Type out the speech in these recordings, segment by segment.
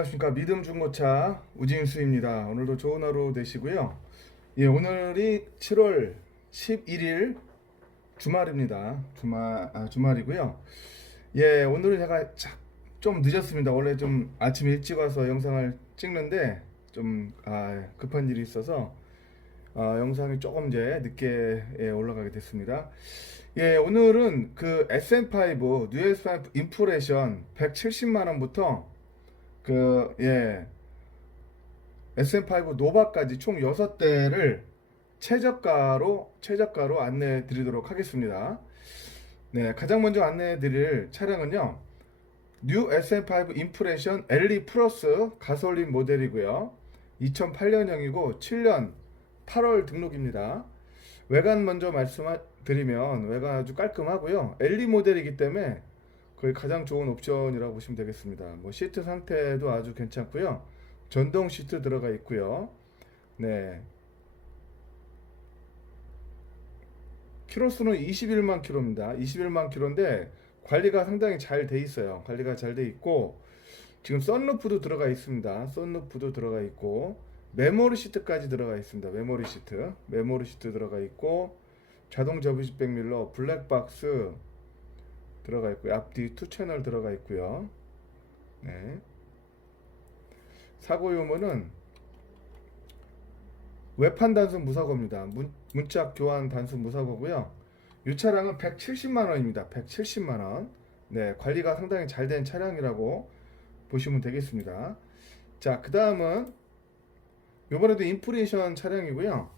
안녕하십니까 믿음 중고차 우진수입니다. 오늘도 좋은 하루 되시고요. 예, 오늘이 7월 11일 주말입니다. 주말 아, 주말이고요. 예, 오늘은 제가 자- 좀 늦었습니다. 원래 좀 아침 일찍 와서 영상을 찍는데 좀 아, 급한 일이 있어서 아, 영상이 조금 이제 늦게 예, 올라가게 됐습니다. 예, 오늘은 그 SM5 뉴 S5 인프레션 170만 원부터 그, 예. SM5 노바까지 총 6대를 최저가로, 최저가로 안내해 드리도록 하겠습니다. 네, 가장 먼저 안내해 드릴 차량은요. 뉴 SM5 인프레션 LE 플러스 가솔린 모델이고요. 2008년형이고 7년 8월 등록입니다. 외관 먼저 말씀드리면 외관 아주 깔끔하고요. LE 모델이기 때문에 거의 가장 좋은 옵션이라고 보시면 되겠습니다. 뭐 시트 상태도 아주 괜찮고요. 전동 시트 들어가 있고요. 네. 키로수는 21만 킬로입니다. 21만 킬로인데 관리가 상당히 잘 돼 있어요. 관리가 잘 돼 있고 지금 썬루프도 들어가 있습니다. 썬루프도 들어가 있고 메모리 시트까지 들어가 있습니다. 메모리 시트, 메모리 시트 들어가 있고 자동 접이식 백밀러, 블랙박스 들어가 있고요. 앞뒤 투 채널 들어가 있고요. 네. 사고 유무는 외판 단순 무사고입니다. 문, 문짝 교환 단순 무사고고요. 이 차량은 170만 원입니다. 170만 원. 네, 관리가 상당히 잘 된 차량이라고 보시면 되겠습니다. 자, 그 다음은 이번에도 인프레션 차량이고요.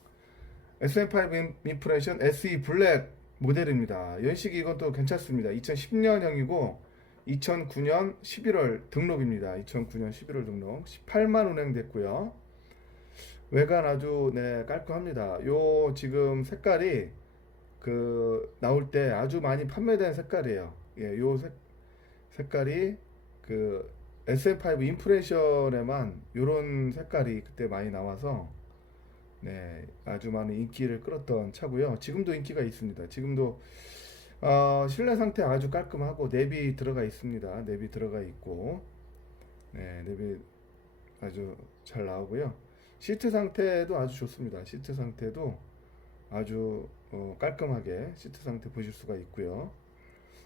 SM5 인프레션 SE 블랙 모델입니다. 연식이 이것도 괜찮습니다. 2010년형이고 2009년 11월 등록입니다. 2009년 11월 등록 18만 운행됐고요. 외관 아주 네 깔끔합니다. 요 지금 색깔이 그 나올 때 아주 많이 판매된 색깔이에요. 예, 요 색, 색깔이 그 SM5 인프레션에만 요런 색깔이 그때 많이 나와서 네, 아주 많은 인기를 끌었던 차고요. 지금도 인기가 있습니다. 지금도 어, 실내 상태 아주 깔끔하고 내비 들어가 있습니다. 내비 들어가 있고, 네, 내비 아주 잘 나오고요. 시트 상태도 아주 좋습니다. 시트 상태도 아주 어, 깔끔하게 시트 상태 보실 수가 있고요.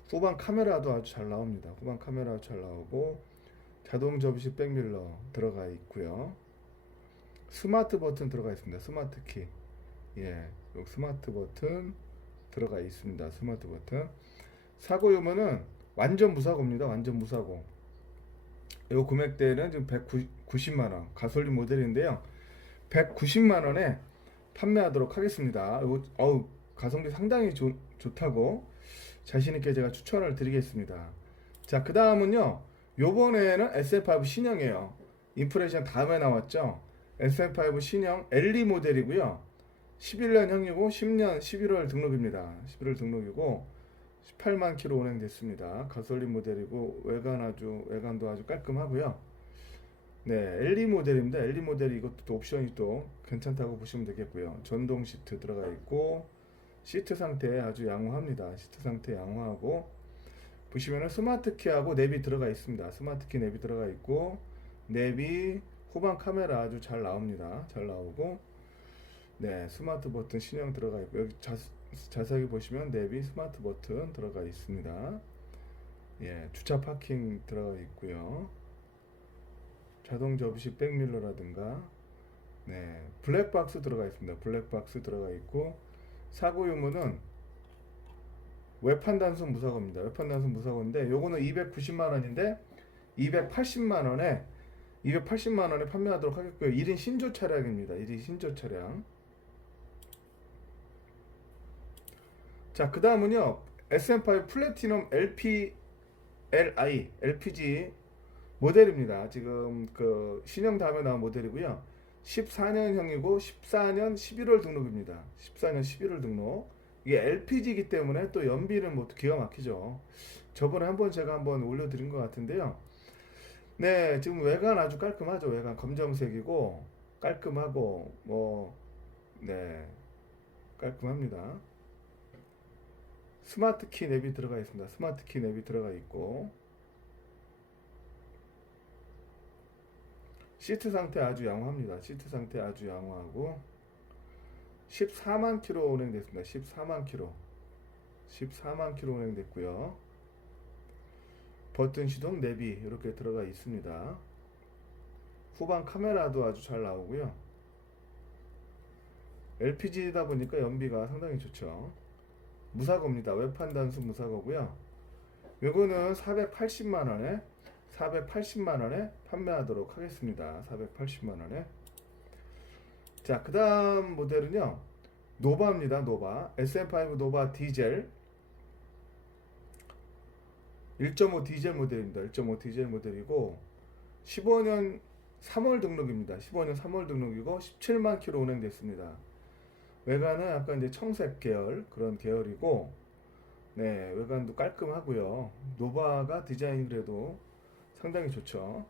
후방 카메라도 아주 잘 나옵니다. 후방 카메라 잘 나오고 자동 접이식 백밀러 들어가 있고요. 스마트 버튼 들어가 있습니다. 스마트 키. 예, 요 스마트 버튼 들어가 있습니다. 스마트 버튼. 사고 유무는 완전 무사고입니다. 완전 무사고. 요 금액대는 지금 190만 원. 가솔린 모델인데요. 190만 원에 판매하도록 하겠습니다. 요, 어우, 가성비 상당히 좋, 좋다고 자신 있게 제가 추천을 드리겠습니다. 자, 그 다음은요. 요번에는 SF5 신형이에요. 인프레션 다음에 나왔죠. SF5 신형 LE 모델이고요. 11년형이고 10년 11월 등록입니다. 11월 등록이고 18만 킬로 운행됐습니다. 가솔린 모델이고 외관 아주 외관도 아주 깔끔하고요. 네, LE 모델입니다. LE 모델이 이것도 또 옵션이 또 괜찮다고 보시면 되겠고요. 전동 시트 들어가 있고 시트 상태 아주 양호합니다. 시트 상태 양호하고 보시면은 스마트 키하고 내비 들어가 있습니다. 스마트 키 내비 들어가 있고 내비 후방 카메라 아주 잘 나옵니다. 잘 나오고 네 스마트 버튼 신형 들어가 있고 여기 자, 자세하게 보시면 내비 스마트 버튼 들어가 있습니다. 예 주차 파킹 들어가 있고요. 자동 접이식 백밀러라든가 네 블랙박스 들어가 있습니다. 블랙박스 들어가 있고 사고 유무는 외판 단순 무사고입니다. 외판 단순 무사고인데 요거는 290만 원인데 280만 원에 280만 원에 판매하도록 하겠고요. 1인 신조 차량입니다. 1인 신조 차량. 자, 그 다음은요. SM5 플래티넘 LP LI LPG 모델입니다. 지금 그 신형 다음에 나온 모델이고요. 14년형이고 14년 11월 등록입니다. 14년 11월 등록. 이게 LPG이기 때문에 또 연비는 뭐 기가 막히죠. 저번에 한번 제가 한번 올려드린 것 같은데요. 네, 지금 외관 아주 깔끔하죠. 외관 검정색이고 깔끔하고 뭐 네, 깔끔합니다. 스마트 키 랩이 들어가 있습니다. 스마트 키 랩이 들어가 있고 시트 상태 아주 양호합니다. 시트 상태 아주 양호하고 14만 킬로 운행됐습니다. 14만 킬로. 14만 킬로 운행됐고요. 버튼 시동 내비 이렇게 들어가 있습니다. 후방 카메라도 아주 잘 나오고요. LPG다 보니까 연비가 상당히 좋죠. 무사고입니다. 외판 단수 무사고고요. 요거는 480만 원에 480만 원에 판매하도록 하겠습니다. 480만 원에. 자, 그다음 모델은요. 노바입니다. 노바. SM5 노바 디젤 1.5 디젤 모델입니다. 1.5 디젤 모델이고 15년 3월 등록입니다. 15년 3월 등록이고 17만 킬로 운행됐습니다. 외관은 약간 이제 청색 계열 그런 계열이고 네 외관도 깔끔하고요. 노바가 디자인이 그래도 상당히 좋죠.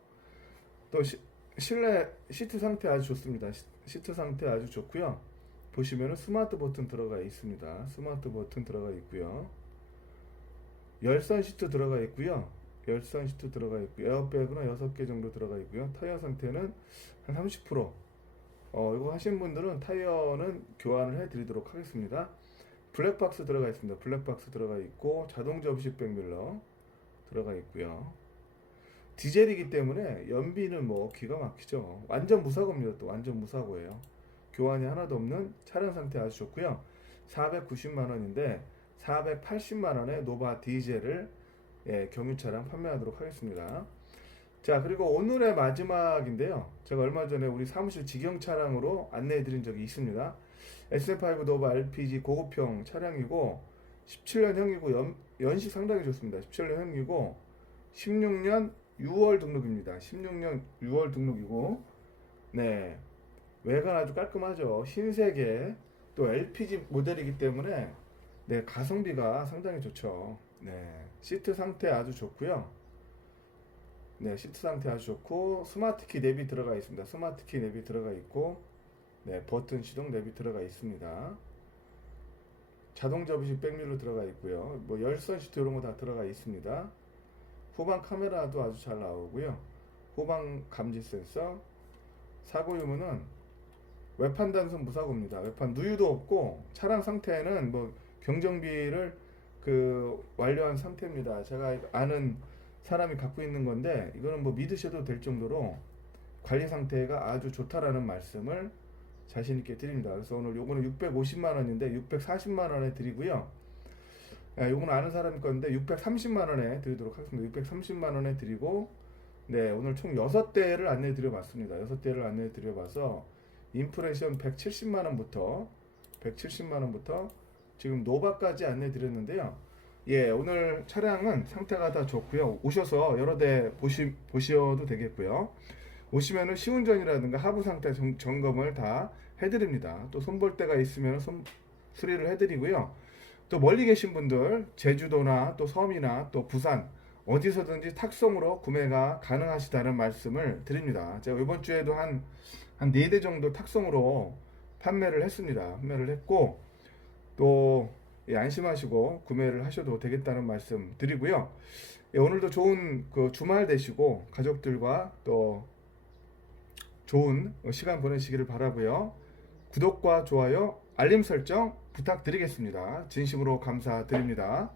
또 시, 실내 시트 상태 아주 좋습니다. 시, 시트 상태 아주 좋고요. 보시면은 스마트 버튼 들어가 있습니다. 스마트 버튼 들어가 있고요. 열선 시트 들어가 있고요. 열선 시트 들어가 있고 에어백은 6개 정도 들어가 있고요. 타이어 상태는 한 30%. 어, 이거 하신 분들은 타이어는 교환을 해 드리도록 하겠습니다. 블랙박스 들어가 있습니다. 블랙박스 들어가 있고 자동 접이식 백밀러 들어가 있고요. 디젤이기 때문에 연비는 뭐 기가 막히죠. 완전 무사고입니다. 또 완전 무사고예요. 교환이 하나도 없는 차량 상태 아주 좋고요. 490만 원인데 480만 원에 노바 디젤을 예, 경유차량 판매하도록 하겠습니다. 자, 그리고 오늘의 마지막인데요. 제가 얼마 전에 우리 사무실 직영 차량으로 안내해 드린 적이 있습니다. SM5 노바 LPG 고급형 차량이고 17년형이고 연, 연식 상당히 좋습니다. 17년형이고 16년 6월 등록입니다. 16년 6월 등록이고 네. 외관 아주 깔끔하죠. 흰색에 또 LPG 모델이기 때문에 네, 가성비가 상당히 좋죠. 네. 시트 상태 아주 좋고요. 네, 시트 상태 아주 좋고 스마트키 내비 들어가 있습니다. 스마트키 내비 들어가 있고 네, 버튼 시동 내비 들어가 있습니다. 자동 접이식 백밀로 들어가 있고요. 뭐 열선 시트 이런 거 다 들어가 있습니다. 후방 카메라도 아주 잘 나오고요. 후방 감지 센서 사고 유무는 외판 단순 무사고입니다. 외판 누유도 없고 차량 상태는 뭐 경정비를 그 완료한 상태입니다. 제가 아는 사람이 갖고 있는 건데 이거는 뭐 믿으셔도 될 정도로 관리 상태가 아주 좋다라는 말씀을 자신 있게 드립니다. 그래서 오늘 요거는 650만 원인데 640만 원에 드리고요. 예, 요거는 아는 사람 건데 630만 원에 드리도록 하겠습니다. 630만 원에 드리고 네, 오늘 총 6대를 안내해 드려 봤습니다. 6대를 안내해 드려 봐서 인프레션 170만 원부터 170만 원부터 지금 노바까지 안내해 드렸는데요. 예, 오늘 차량은 상태가 다 좋고요. 오셔서 여러 대 보시 보셔도 되겠고요. 오시면은 시운전이라든가 하부 상태 점, 점검을 다 해드립니다. 또 손볼 때가 있으면 손 수리를 해드리고요. 또 멀리 계신 분들 제주도나 또 섬이나 또 부산 어디서든지 탁송으로 구매가 가능하시다는 말씀을 드립니다. 제가 이번 주에도 한 한 네 대 정도 탁송으로 판매를 했습니다. 판매를 했고 또 예, 안심하시고 구매를 하셔도 되겠다는 말씀 드리고요. 예, 오늘도 좋은 그 주말 되시고 가족들과 또 좋은 시간 보내시기를 바라고요. 구독과 좋아요, 알림 설정 부탁드리겠습니다. 진심으로 감사드립니다.